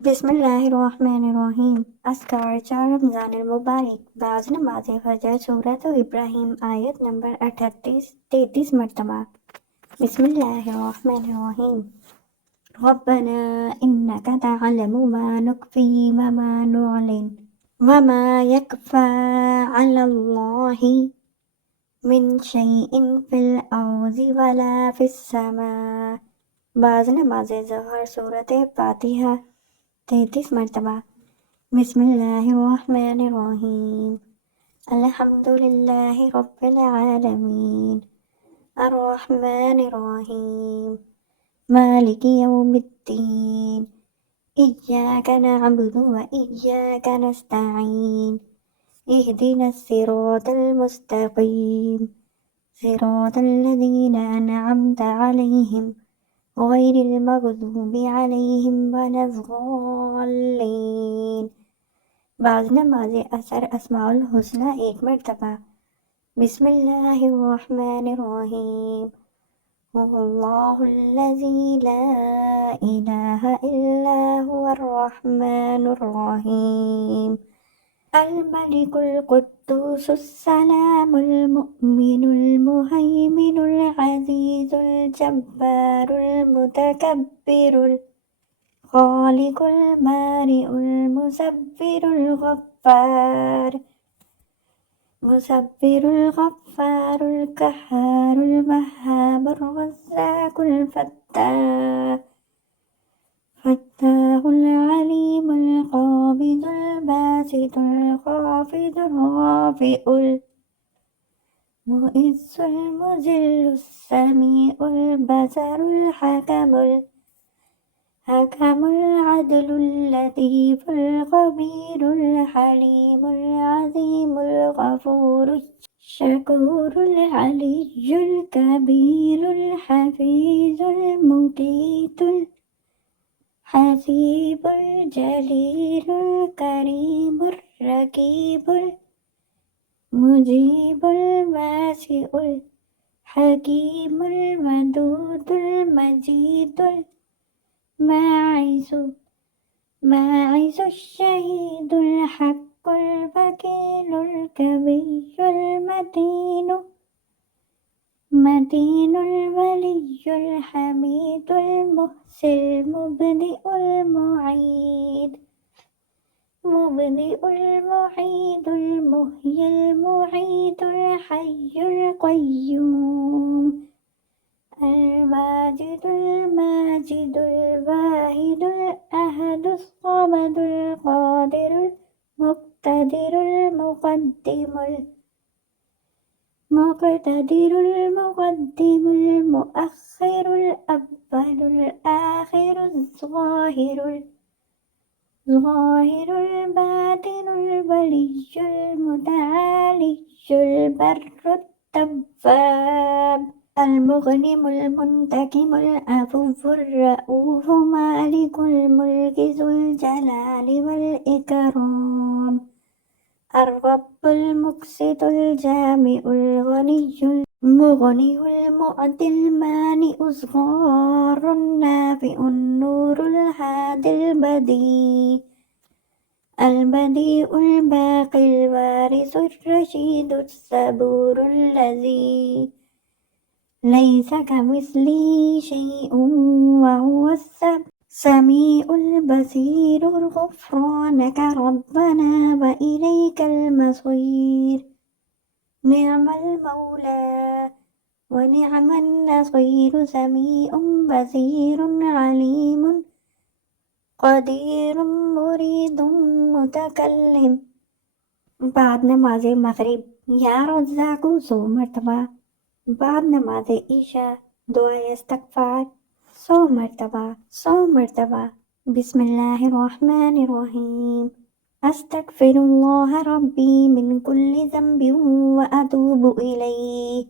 बिस्मिल्लाहिर्रहमानिर्रहीम। अस्कार 4 रमज़ान मुबारक। बाज़ नमाज़ फ़जर सूरत इब्राहीम आयत नंबर 33 मरतबा। बिस्मिल्लाहिर्रहमानिर्रहीम। रब्बना इन्नका तअलमु मा नुख्फी वमा नुअलिन वमा यख्फा अलल्लाहि मिन शैइन फिल अर्ज़ि वला फिस समा। बाज़ नमाज़ ज़हर सूरत फातिहा 33 मरतबा। बिस्मिल्लाहिर्रहमानिर्रहीम। अल्हम्दुलिल्लाहि रब्बिल आलमीन अर्रहमानिर्रहीम मालिकि यौमिद्दीन इय्याका नअबुदु व इय्याका नस्तईन इहदिनस सिरातल मुस्तक़ीम सिरातल लज़ीना अनअमता अलैहिम गैरिल मग़दूबि अलैहिम वलद्दाल्लीन। बाज़ नमाज़ असर अस्माउल हुस्ना 1 मरतबा। बिस्मिल्लाहिर्रहमानिर्रहीम। हुवल्लाहुल्लज़ी ला इलाहा इल्ला हुवर रहमानुर्रहीम। अल मलिकुल कुद्दूसुस सलामुल मुअमिनुल मुहैमिनुल अज़ीज़ुल जब्बारुल मुतकब्बिरुल खालिकुल बारिउल मुसव्विरुल गफ्फारुल कहारुल वहाबुर रज़्ज़ाकुल फत्ताहुल अलीमुल क़ाबिदुल बासितुल ख़ाफ़िदुर राफ़िउल मुइज़्ज़ुल मुज़िल्लुस समीउल बसरुल हकमुल अदलुल लतीफ़ुल ख़बीरुल हलीमुल अज़ीमुल गफ़ूरुश शकूरुल अलिय्युल कबीरुल हफ़ीज़ुल मुक़ीतुल हसीबुल जलीलुल करीमुर रकीबुल मुजीबुल वासिउल हकीमुल वदूदुल मजीदुल माइज़ुश शहीदुल हक़्क़ुल वकीलुल कविय्युल मतीनुल वलिय्युल हमीदुल मुहसिल मुब्दिउल मुईदुल मुह्यिल मुईदुल हय्युल क़य्यूम अल वाजिदुल माजिदुल वाहिदुल अहदुस समदुल क़ादिरुल मुक़्तदिरुल मुक़द्दिमुल मुअख्खिरुल अव्वलुल आखिरुल ज़ाहिरुल बातिनुल वलिय्युल मुतआलियुल बर्रुत तव्वाब अल मुग़निमुल मुंतकिमुल अफ़ुव्वुर रऊफ़ु मालिकुल मुल्कि ज़ुल जलालि वल इकराम अर्रब्बुल मुक़सितुल जामिउल गनियुल मुग़नियुल मुअतिल मानिउज़ ग़ारुन नाफ़िउन नूरुल हादिल अल बदीउल बाक़िल वारिसुर रशीदुस सबूरुल लज़ी लैसा कमिस्लिही शैउन व हुवस समीउल बसीरुर गुफ़्रानक रब्बना व इलैकल मसीर। निअमल मौला व निअमन नसीर समीउन बसीरुन अलीमुन क़दीरुन मुरीदुन मुतकल्लिम। बाद नमाज मग़रिब या रज़्ज़ाक़ु 100 मरतबा। बाद नमाज ईशा दुआए इस्तिग़फ़ार 100 मरतबा। बिस्मिल्लाहिर्रहमानिर्रहीम। अस्तग़फिरुल्लाह रब्बी मिन कुल्लि ज़ंबिन व अतूबु इलैहि।